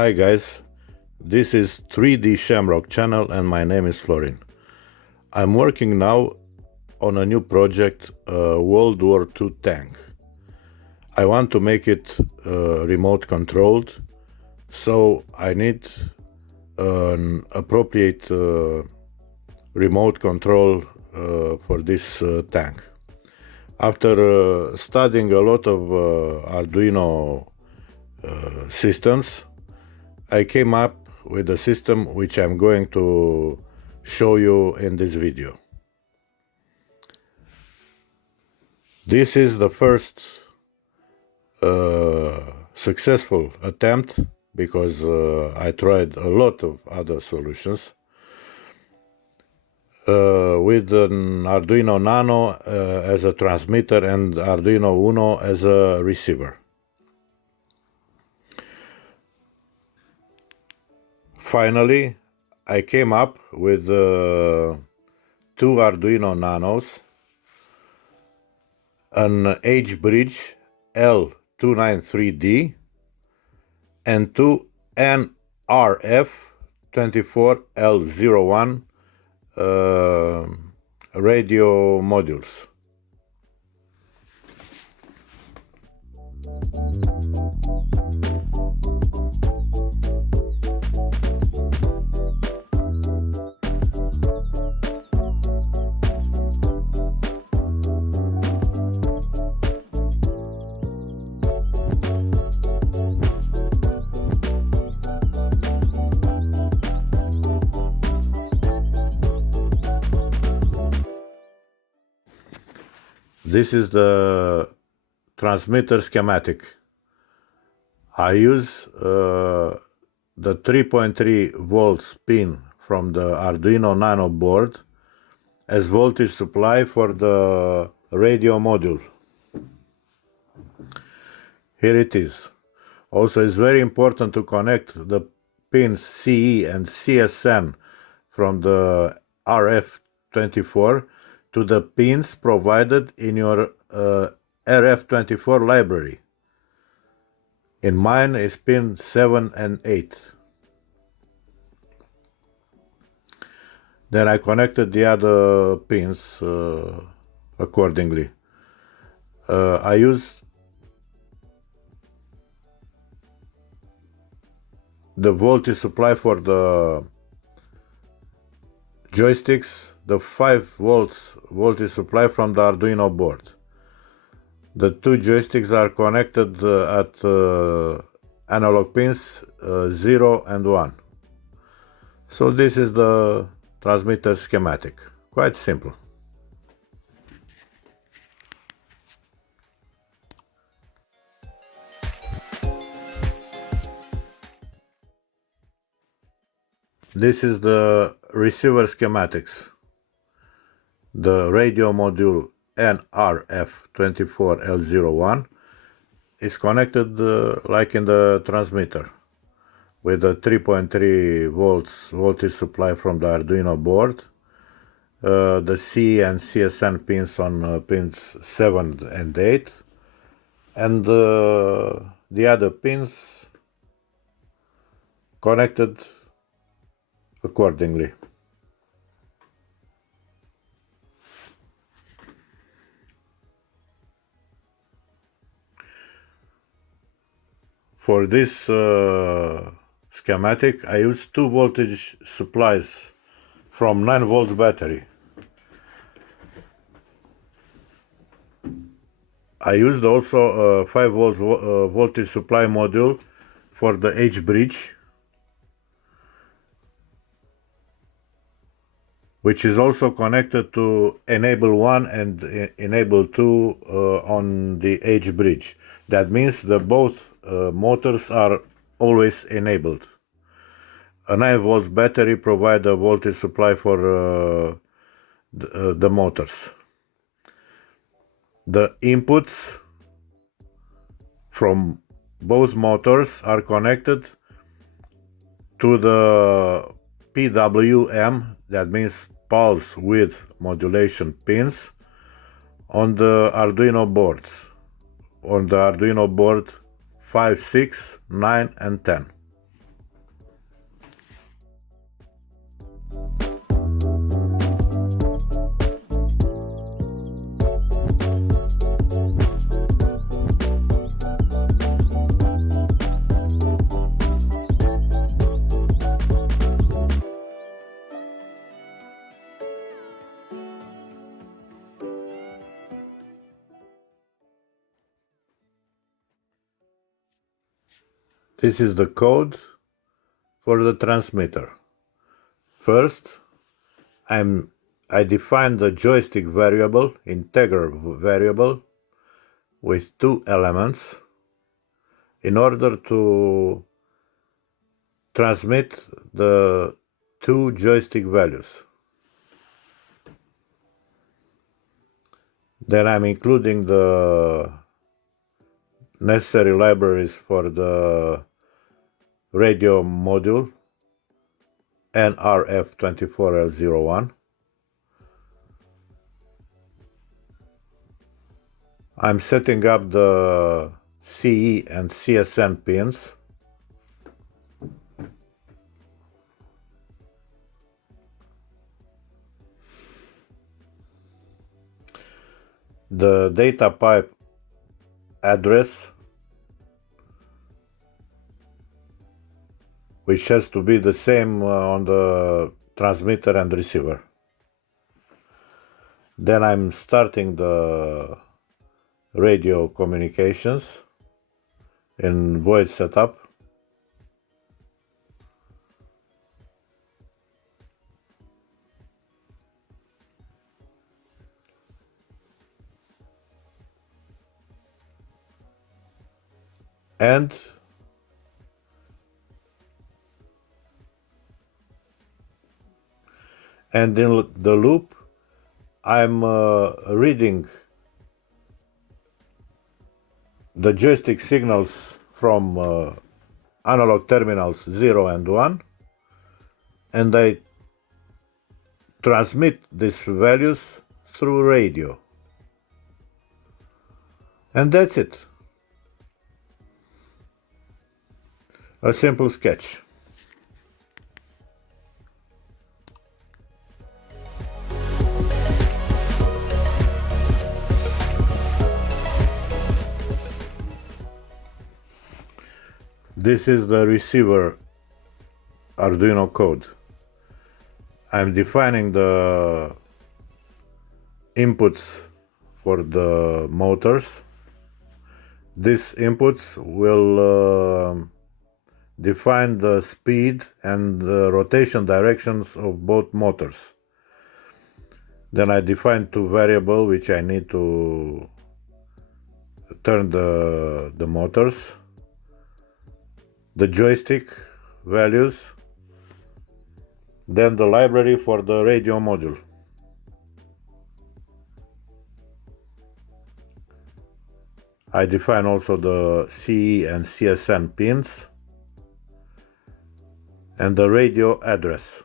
Hi guys, this is 3D Shamrock channel and my name is Florin. I'm working now on a new project, a World War II tank. I want to make it remote controlled, so I need an appropriate remote control for this tank. After studying a lot of Arduino systems, I came up with a system which I'm going to show you in this video. This is the first successful attempt, because I tried a lot of other solutions with an Arduino Nano as a transmitter and Arduino Uno as a receiver. Finally, I came up with two Arduino Nanos, an H-bridge L293D, and two nRF24L01 radio modules. This is the transmitter schematic. I use the 3.3 volts pin from the Arduino Nano board as voltage supply for the radio module. Here it is. Also, it's very important to connect the pins CE and CSN from the RF24 to the pins provided in your RF24 library. In mine is pin 7 and 8. Then I connected the other pins accordingly. I use the voltage supply for the joysticks, the 5 volts voltage supply from the Arduino board. The two joysticks are connected at analog pins 0 and 1. So this is the transmitter schematic. Quite simple. This is the receiver schematics. The radio module nRF24L01 is connected like in the transmitter, with a 3.3 volts voltage supply from the Arduino board, the C and CSN pins on pins 7 and 8, and the other pins connected accordingly. For this schematic, I use two voltage supplies from 9 volts battery. I used also a 5 volts voltage supply module for the H-bridge, which is also connected to enable 1 and enable 2 on the H-bridge. That means that both motors are always enabled. A 9 volts battery provides a voltage supply for the motors. The inputs from both motors are connected to the PWM, that means pulse width modulation pins, on the Arduino boards. On the Arduino board 5, 6, 9 and 10. This is the code for the transmitter. First, I define the joystick variable, integer variable, with 2 elements in order to transmit the 2 joystick values. Then I'm including the necessary libraries for the radio module nRF24L01. I'm setting up the CE and CSN pins. The data pipe address, which has to be the same on the transmitter and receiver. Then I'm starting the radio communications in void setup. And in the loop, I'm reading the joystick signals from analog terminals 0 and 1, and I transmit these values through radio. And that's it. A simple sketch. This is the receiver Arduino code. I'm defining the inputs for the motors. These inputs will define the speed and the rotation directions of both motors. Then I define 2 variables which I need to turn the motors. The joystick values, then the library for the radio module. I define also the CE and CSN pins and the radio address.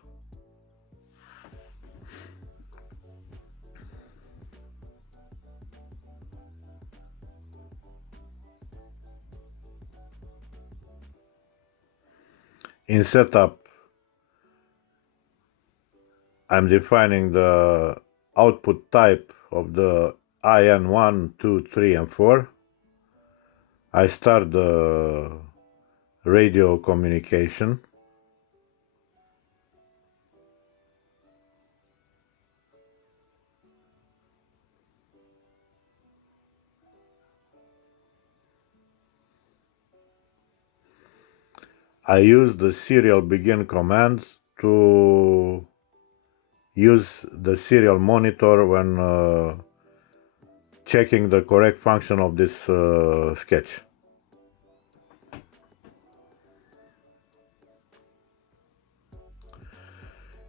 In setup, I'm defining the output type of the IN1, 2, 3, and 4. I start the radio communication. I use the serial begin command to use the serial monitor when checking the correct function of this sketch.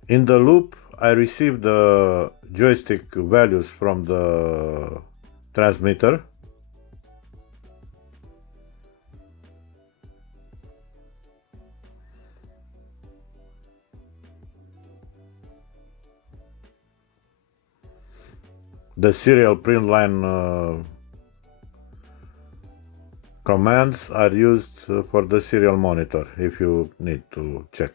In the loop, I receive the joystick values from the transmitter. The serial print line commands are used for the serial monitor if you need to check.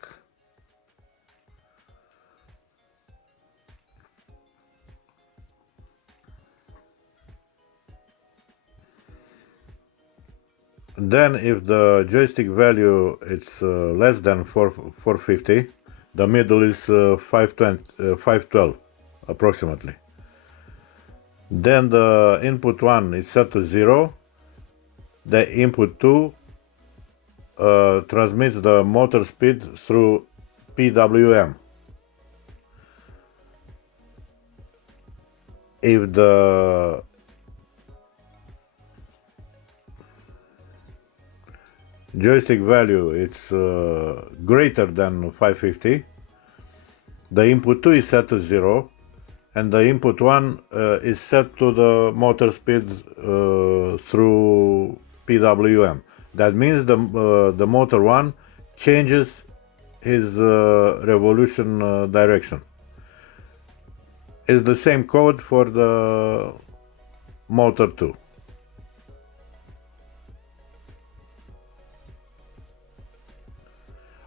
Then if the joystick value is less than 450, the middle is 512 approximately. Then the input 1 is set to 0, the input 2 transmits the motor speed through PWM. If the joystick value is greater than 550, the input 2 is set to 0, and the input 1 is set to the motor speed through PWM. That means the motor 1 changes his revolution direction. It's the same code for the motor 2.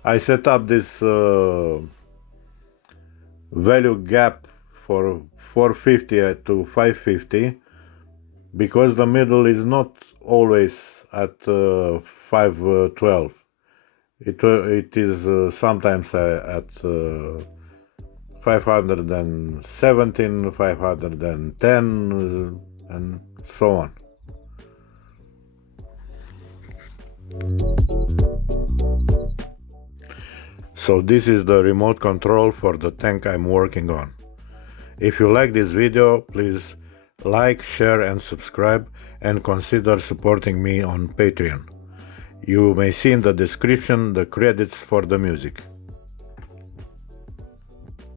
I set up this value gap for 450 to 550 because the middle is not always at 512. It is sometimes at 517, 510, and so on. So this is the remote control for the tank I'm working on. If you like this video, please like, share and subscribe, and consider supporting me on Patreon. You may see in the description the credits for the music.